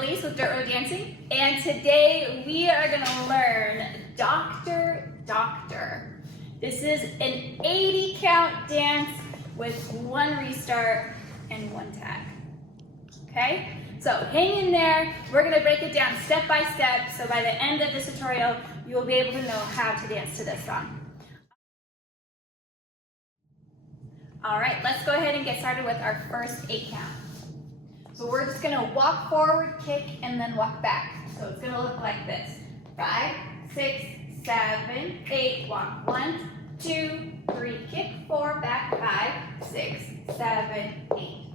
Elise with Dirt Road Dancing, and today we are going to learn Doctor, Doctor. This is an 80 count dance with one restart and one tag. Okay, so hang in there. We're going to break it down step by step, so by the end of this tutorial, you will be able to know how to dance to this song. All right, let's go ahead and get started with our first 8 count. So we're just gonna walk forward, kick, and then walk back. So it's gonna look like this. 5, 6, 7, 8, walk 1, 2, 3, kick, 4, back, 5, 6, 7, 8.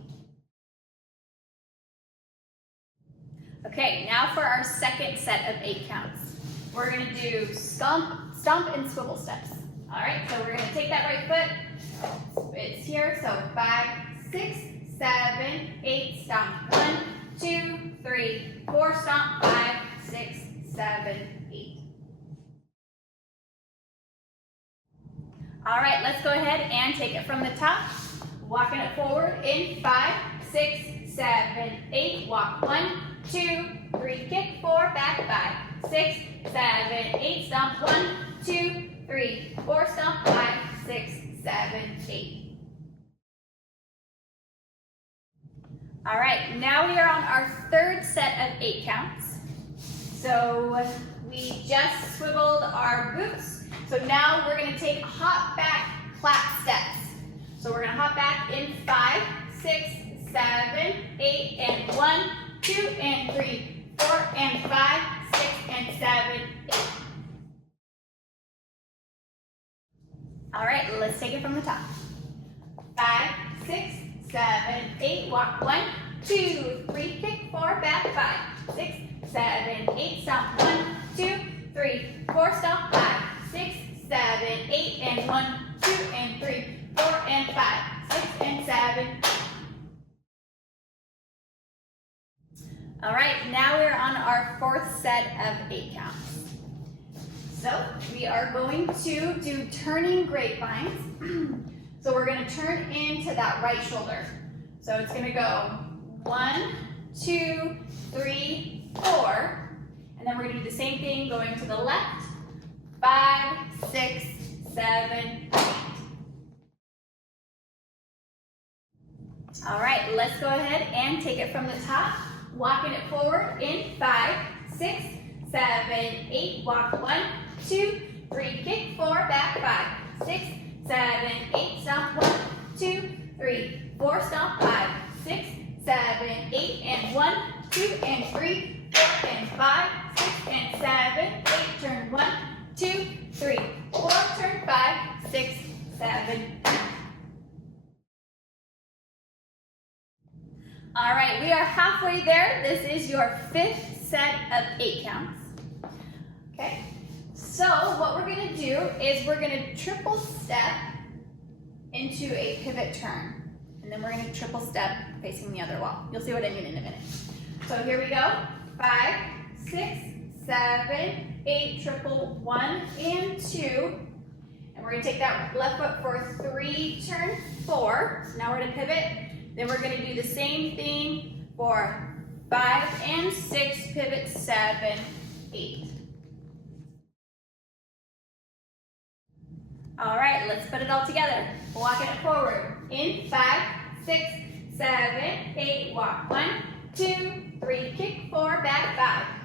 Okay, now for our second set of 8 counts. We're gonna do stomp, and swivel steps. All right, so we're gonna take that right foot, it's here, so 5, 6, 7, 8, stomp, 1, 2, 3, 4, stomp, 5, 6, 7, 8. All right, let's go ahead and take it from the top. Walking it forward in 5, 6, 7, 8, walk 1, 2, 3, kick, 4, back, 5, 6, 7, 8, stomp, 1, 2, 3, 4, stomp, 5, 6, 7, 8. All right, now we are on our third set of 8 counts. So we just swiveled our boots. So now we're gonna take hop back, clap steps. So we're gonna hop back in 5, 6, 7, 8, and 1, 2, and 3, 4, and 5, 6, and 7, 8. All right, let's take it from the top. 5, 6, 7, 8, walk 1, 2, 3, kick, 4, back, 5, 6, 7, 8, stomp, 1, 2, 3, 4, stomp, 5, 6, 7, 8, and 1, 2, and 3, 4, and 5, 6, and 7. All right, now we're on our fourth set of 8 counts. So we are going to do turning grapevines. So we're going to turn into that right shoulder. So it's going to go 1, 2, 3, 4. And then we're going to do the same thing going to the left. 5, 6, 7, 8. All right, let's go ahead and take it from the top. Walking it forward in 5, 6, 7, 8. Walk 1, 2, 3, kick, 4, back, 5, 6, 7, 8, stomp, 1, 2, 3, 4, stomp, 5, 6, 7, 8, and 1, 2, and 3, 4, and 5, 6, and 7, 8, turn 1, 2, 3, 4, turn 5, 6, 7, 8. All right, we are halfway there. This is your 5th set of 8 counts. Okay. So what we're going to do is we're going to triple step into a pivot turn. And then we're going to triple step facing the other wall. You'll see what I mean in a minute. So here we go. 5, 6, 7, 8, triple 1 and 2. And we're going to take that left foot for 3, turn 4. So now we're going to pivot. Then we're going to do the same thing for 5 and 6, pivot 7, 8. All right, let's put it all together. Walking it forward in 5, 6, 7, 8, walk 1, 2, 3, kick, 4, back,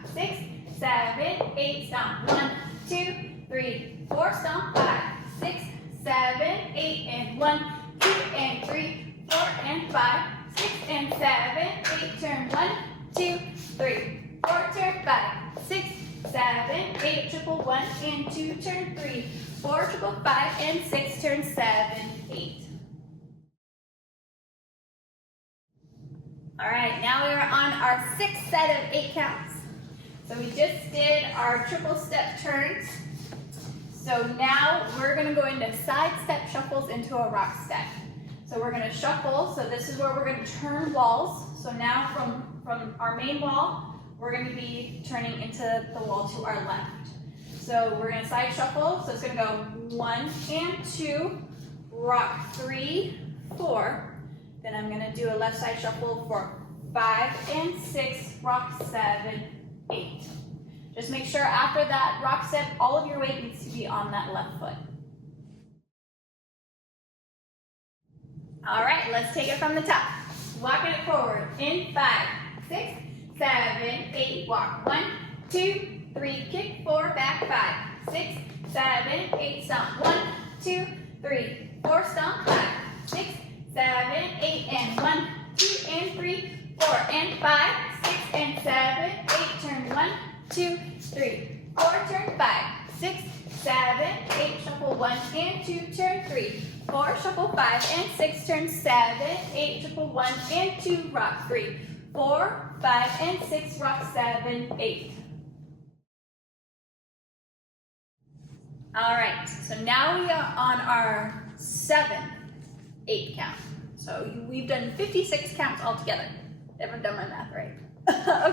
5, 6, 7, 8, stomp, 1, 2, 3, 4, stomp, 5, 6, 7, 8, and 1, 2, and 3, 4, and 5, 6, and 7, 8, turn 1, 2, 3, 4, turn 5, 6, 7, 8, triple 1 and 2, turn 3, 4, triple 5, and 6, turn 7, 8. All right, now we are on our 6th set of 8 counts. So we just did our triple step turns. So now we're going to go into side step shuffles into a rock step. So we're going to shuffle. So this is where we're going to turn walls. So now from our main wall, we're going to be turning into the wall to our left. So we're going to side shuffle. So it's going to go 1 and 2, rock 3, 4. Then I'm going to do a left side shuffle for 5 and 6, rock 7, 8. Just make sure after that rock step, all of your weight needs to be on that left foot. All right, let's take it from the top. Walking it forward in 5, 6, 7, 8, walk 1, 2, 3, kick 4, back 5, 6, 7, 8, stomp 1, 2, 3, 4, stomp 5, 6, 7, 8, and 1, 2, and 3, 4, and 5, 6, and 7, 8, turn 1, 2, 3, 4, turn 5, 6, 7, 8, shuffle 1 and 2, turn 3, 4, shuffle 5 and 6, turn 7, 8, shuffle 1 and 2, rock 3, 4, 5 and 6, rock 7, 8. All right, so now we are on our 7, 8 count. So we've done 56 counts altogether. Never done my math right.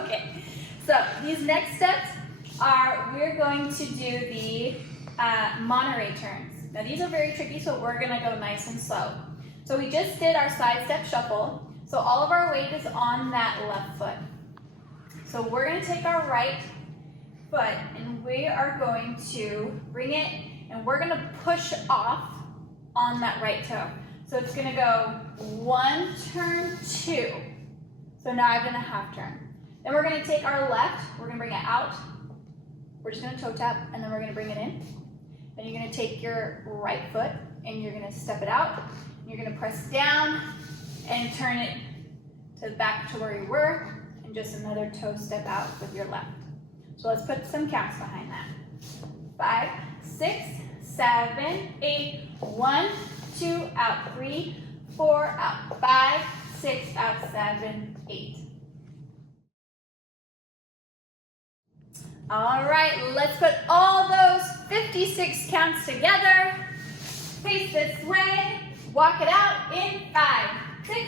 Okay, so these next steps are, we're going to do the Monterey turns. Now these are very tricky, so we're gonna go nice and slow. So we just did our side step shuffle. So all of our weight is on that left foot. So we're gonna take our right foot and we are going to bring it and we're gonna push off on that right toe. So it's gonna go 1, turn 2. So now I've done a half turn. Then we're gonna take our left, we're gonna bring it out. We're just gonna toe tap and then we're gonna bring it in. Then you're gonna take your right foot and you're gonna step it out. You're gonna press down and turn it to back to where you were and just another toe step out with your left. So let's put some counts behind that. 5, 6, 7, 8, 1, 2, out 3, 4, out 5, 6, out 7, 8. All right, let's put all those 56 counts together. Face this way, walk it out in 5, 6,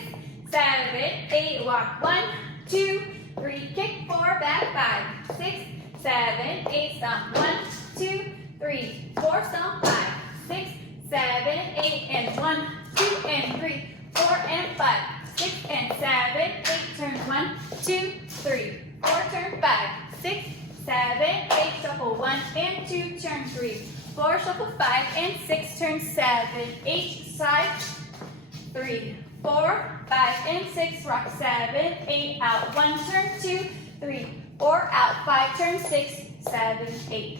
7, 8, walk 1, 2, 3, kick 4, back 5, 6, 7, 8, stomp 1, 2, 3, 4, stomp 5, 6, 7, 8, and 1, 2, and 3, 4, and 5, 6, and 7, 8, turn 1, 2, 3, 4, turn 5, 6, 7, 8, shuffle 1 and 2, turn 3, 4, shuffle 5 and 6, turn 7, 8, side, 3, 4, 5 and 6, rock 7, 8, out 1, turn 2, 3, 4, out 5, turn 6, 7, 8.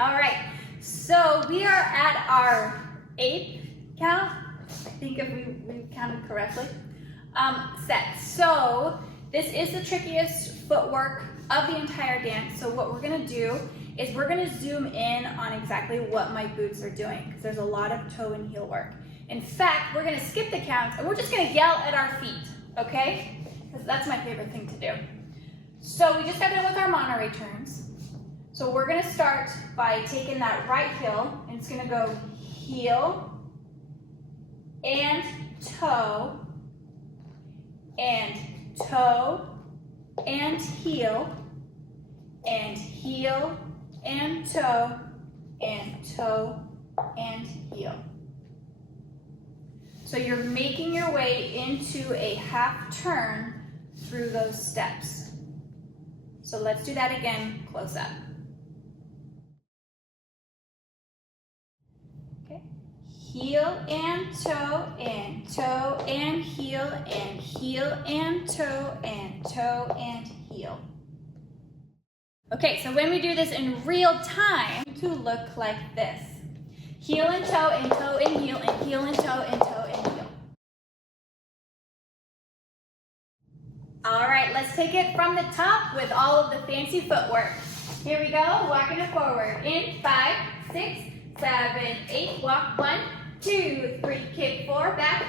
All right. So we are at our 8th count. I think if we counted correctly. Set. So this is the trickiest footwork of the entire dance. So what we're gonna do is we're gonna zoom in on exactly what my boots are doing because there's a lot of toe and heel work. In fact, we're gonna skip the counts and we're just gonna yell at our feet, okay? Because that's my favorite thing to do. So we just got done with our Monterey turns. So we're gonna start by taking that right heel and it's gonna go heel and toe and toe and heel and heel and toe and toe and heel. So you're making your way into a half turn through those steps. So let's do that again, close up. Okay. Heel and toe and toe and heel and heel and toe and toe and heel. Okay, so when we do this in real time, to look like this. Heel and toe and toe and heel and heel and toe and toe and heel. All right, let's take it from the top with all of the fancy footwork. Here we go, walking it forward in 5, 6, 7, 8, walk 1, 2, 3, kick 4, back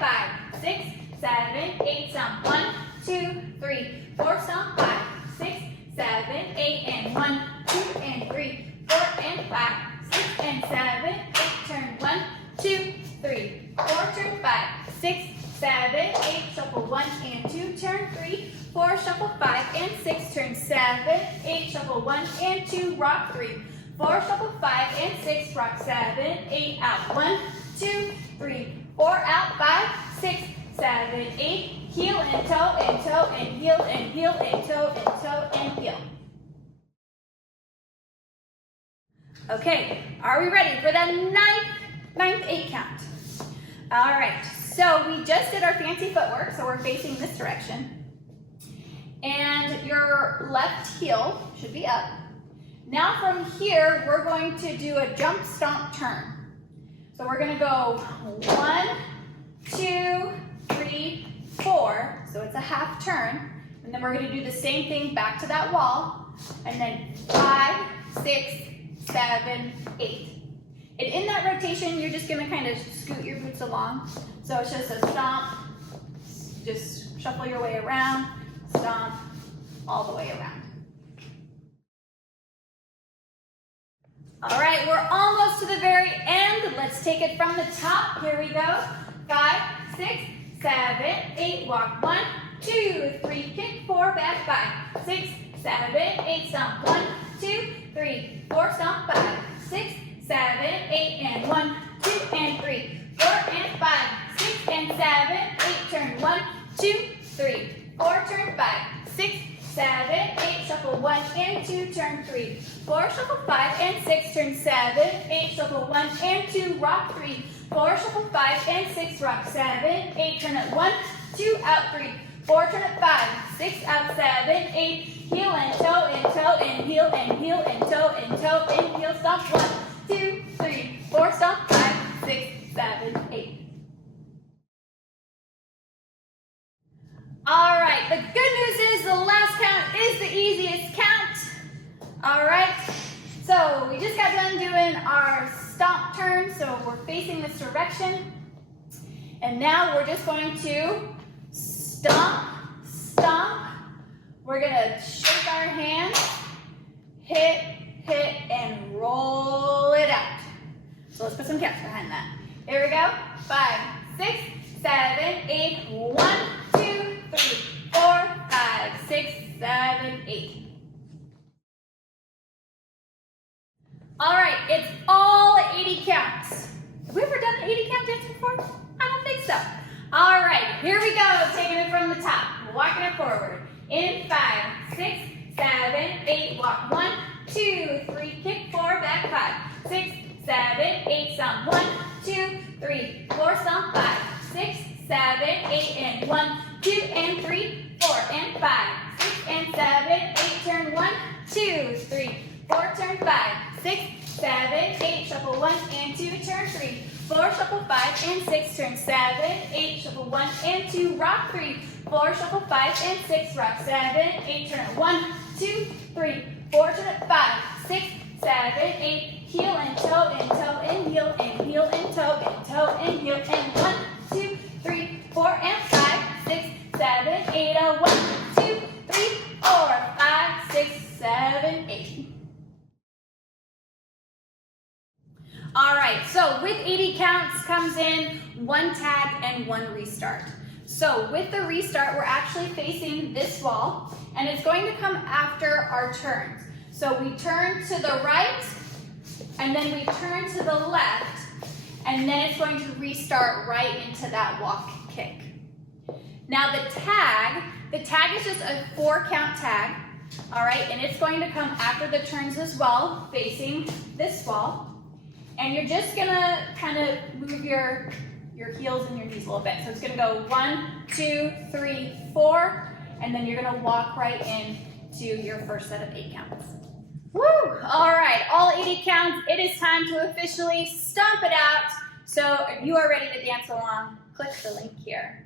5, 6, 7, 8, stomp 1, 2, 3, 4, stomp 5, 6, 7, 8, and 1, 2, and 3, 4, and 5, 6, and 7, 8, turn 1, 2, 3, 4, turn 5, 6, 7, 8, shuffle 1 and 2, turn 3, 4, shuffle 5 and 6, turn 7, 8, shuffle 1 and 2, rock 3, 4, shuffle 5 and 6, rock 7, 8, out 1, 2, 3, 4, out 5, 6, 7, 8. Heel and toe and toe and heel and heel and toe and toe and heel. Okay, are we ready for the ninth 8 count? All right, so we just did our fancy footwork, so we're facing this direction. And your left heel should be up. Now from here, we're going to do a jump, stomp, turn. So we're gonna go 1, 2, 3, 4. So it's a half turn. And then we're gonna do the same thing back to that wall. And then 5, 6, 7, 8. And in that rotation, you're just gonna kind of scoot your boots along. So it's just a stomp, just shuffle your way around, stomp, all the way around. All right, we're almost to the very end. Let's take it from the top. Here we go. 5, 6, 7, 8. Walk 1, 2, 3. Kick 4. Back 5, 6, 7, 8. Stomp 1, 2, 3, 4. Stomp 5, 6, 7, 8. And 1, 2, and 3, 4, and 5, 6, and 7, 8. Turn 1, 2, 3, 4. Turn 5, 6, 7, 8. Shuffle 1 and 2. Turn 3, 4. Shuffle 5 and 6. Turn 7, 8. Shuffle 1 and 2. Rock 3, 4. Shuffle 5 and 6. Rock 7, 8. Turn it 1, 2. Out 3, 4. Turn it 5, 6. Out 7, 8. Heel and toe and toe and heel and heel and toe and toe and heel. Stomp 1, 2, 3, 4. Stomp 5, 6, 7, 8. All right, the good news is the last count is the easiest count. All right, so we just got done doing our stomp turn, so we're facing this direction. And now we're just going to stomp, stomp. We're gonna shake our hands, hit, hit, and roll it out. So let's put some counts behind that. Here we go. 5, 6, 7, 8. 1, 2, 3, 4, 5, 6, 7, 8. All right, it's all 80 counts. Have we ever done an 80 count dance before? I don't think so. All right, here we go. Taking it from the top, walking it forward. In 5, 6, 7, 8. Walk 1, 2, 3. Kick 4. Back 5, 6, 7, 8. Stomp 1, 2, 3, 4. Stomp 5, 6, 7, 8. And 1, 2, and 3, 4, and 5, 6, and 7, 8. Turn 1, 2, 3, 4. Turn 5, 6, 7, 8. Shuffle 1 and 2. Turn 3, 4. Shuffle 5 and 6. Turn 7, 8. Shuffle 1 and 2. Rock 3, 4. Shuffle 5 and 6. Rock 7, 8. Turn it 1, 2, 3, 4. Turn it 5, 6, 7, 8. Heel and toe and toe and heel and heel and toe and toe and heel. And 1, 2, 3, 4, and 5, 6, 7, 8. 1, 2, 3, 4, 5, 6, 7, 8. All right, so with 80 counts comes in 1 tag and 1 restart. So with the restart, we're actually facing this wall, and it's going to come after our turns. So we turn to the right, and then we turn to the left, and then it's going to restart right into that walk kick. Now the tag is just a 4 count tag, all right, and it's going to come after the turns as well, facing this wall. And you're just gonna kind of move your heels and your knees a little bit. So it's gonna go 1, 2, 3, 4, and then you're gonna walk right in to your first set of 8 counts. Woo! All right, all 80 counts. It is time to officially stomp it out. So if you are ready to dance along, click the link here.